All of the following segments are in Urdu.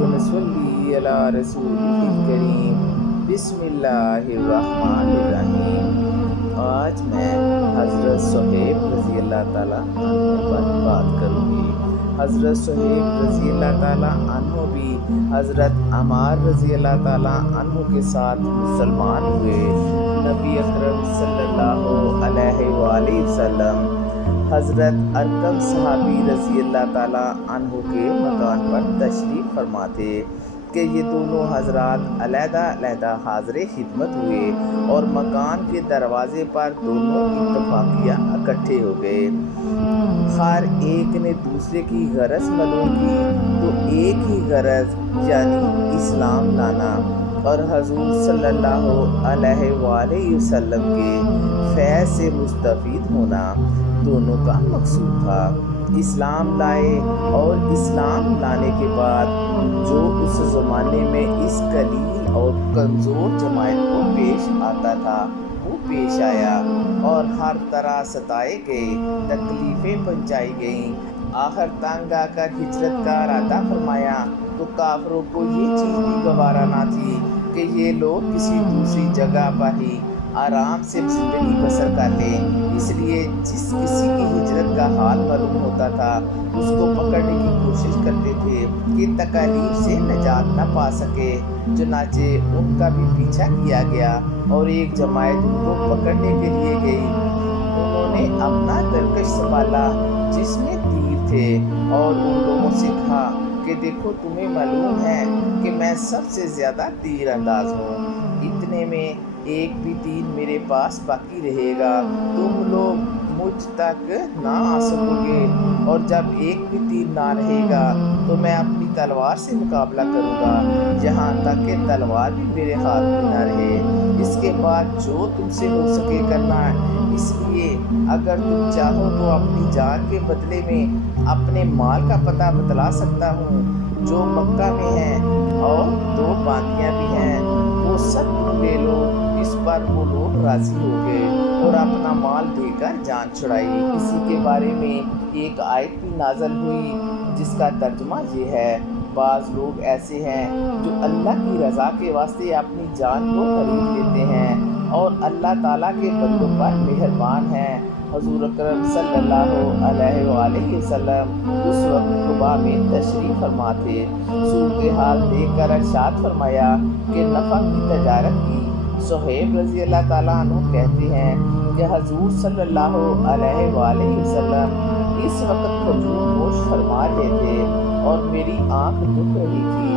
ونصلی علی رسولہ الکریم بسم اللہ الرحمن الرحیم۔ آج میں حضرت صہیب رضی اللہ تعالیٰ عنہ پر بات کروں گی۔ حضرت صہیب رضی اللہ تعالیٰ عنہ بھی حضرت عمار رضی اللہ تعالیٰ عنہ کے ساتھ مسلمان ہوئے۔ نبی اکرم صلی اللہ علیہ وآلہ وسلم حضرت ارقم صحابی رضی اللہ تعالیٰ عنہ کے مکان پر تشریف فرما تھے کہ یہ دونوں حضرات علیحدہ علیحدہ حاضر خدمت ہوئے اور مکان کے دروازے پر دونوں اتفاقیہ اکٹھے ہو گئے۔ ہر ایک نے دوسرے کی غرض معلوم کی تو ایک ہی غرض یعنی اسلام لانا اور حضور صلی اللہ علیہ وآلہ وسلم کے فیض سے مستفید ہونا دونوں کا مقصود تھا۔ اسلام لائے اور اسلام لانے کے بعد جو اس زمانے میں اس قلیل اور کمزور جماعت کو پیش آتا تھا وہ پیش آیا اور ہر طرح ستائے گئے، تکلیفیں پہنچائی گئیں۔ آخر تنگ آ کر ہجرت کا ارادہ فرمایا تو کافروں کو یہ چیز بھی گوارا نہ تھی کہ یہ لوگ کسی دوسری جگہ پر ہی آرام سے زندگی بسر کر لیں، اس لیے جس کسی کی ہجرت کا حال معلوم ہوتا تھا اس کو پکڑنے کی کوشش کرتے تھے کہ تکالیف سے نجات نہ پا سکے۔ چنانچہ ان کا بھی پیچھا کیا گیا اور ایک جماعت ان کو پکڑنے کے لیے گئی۔ انہوں نے اپنا ترکش سنبھالا جس میں تیر تھے اور ان لوگوں سے کہا کہ دیکھو تمہیں معلوم ہے کہ میں سب سے زیادہ تیر انداز ہوں، اتنے میں ایک بھی تیر میرے پاس باقی رہے گا، تم لوگ مجھ تک نہ آ سکو گے، اور جب ایک بھی تیر نہ رہے گا تو میں اپنی تلوار سے مقابلہ کروں گا یہاں تک کہ تلوار بھی میرے ہاتھ میں نہ رہے۔ اس کے بعد جو تم سے ہو سکے کرنا ہے، اس لیے اگر تم چاہو تو اپنی جان کے بدلے میں اپنے مال کا پتہ بتلا سکتا ہوں جو مکہ میں ہے، اور 2 باندیاں بھی ہیں، وہ سب تم لے لو۔ اس پر وہ لوگ راضی ہو گئے اور اپنا مال دے کر جان چھڑائی۔ اسی کے بارے میں ایک آیت بھی نازل ہوئی جس کا ترجمہ یہ ہے، بعض لوگ ایسے ہیں جو اللہ کی رضا کے واسطے اپنی جان کو خرید لیتے ہیں اور اللہ تعالیٰ کے بندوں پر مہربان ہیں۔ حضور اکرم صلی اللہ علیہ وآلہ وسلم اس وقت قباء میں تشریف فرما تھے۔ صورتحال دیکھ کر ارشاد فرمایا کہ نفع کی تجارت کی۔ صہیب رضی اللہ تعالیٰ عنہ کہتے ہیں کہ حضور صلی اللہ علیہ وآلہ وسلم اس وقت کھجور نوش فرما رہے تھے اور میری آنکھ دکھ رہی تھی،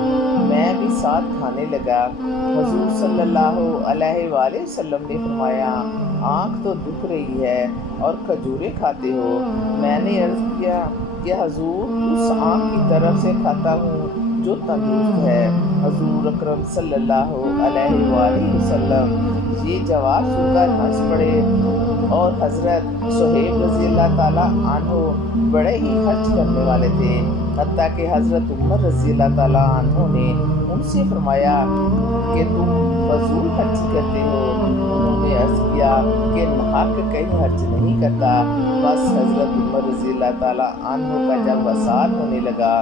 میں بھی ساتھ کھانے لگا۔ حضور صلی اللہ علیہ وآلہ وسلم نے فرمایا آنکھ تو دکھ رہی ہے اور کھجوریں کھاتے ہو؟ میں نے عرض کیا کہ حضور اس آنکھ کی طرف سے کھاتا ہوں جو تندرست ہے۔ حضور اکرم صلی اللہ علیہ وآلہ وسلم یہ جواب سن کر ہنس پڑے، اور حضرت صہیب رضی اللہ تعالیٰ عنہ بڑے ہی خرچ کرنے والے تھے، حتیٰ کہ حضرت عمر رضی اللہ تعالیٰ عنہ نے ان سے فرمایا کہ تم فضول خرچی کرتے ہو۔ انہوں نے عرض کیا کہ حق کہیں خرچ نہیں کرتا۔ بس حضرت عمر رضی اللہ تعالیٰ عنہ کا جب وصال ہونے لگا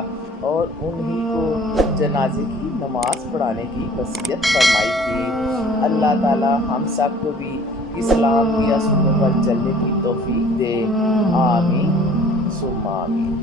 اور انہی کو جنازے کی نماز پڑھانے کی وصیت فرمائی تھی۔ اللہ تعالیٰ ہم سب کو بھی اسلام کی اصولوں پر چلنے کی توفیق دے، آمین ثم آمین۔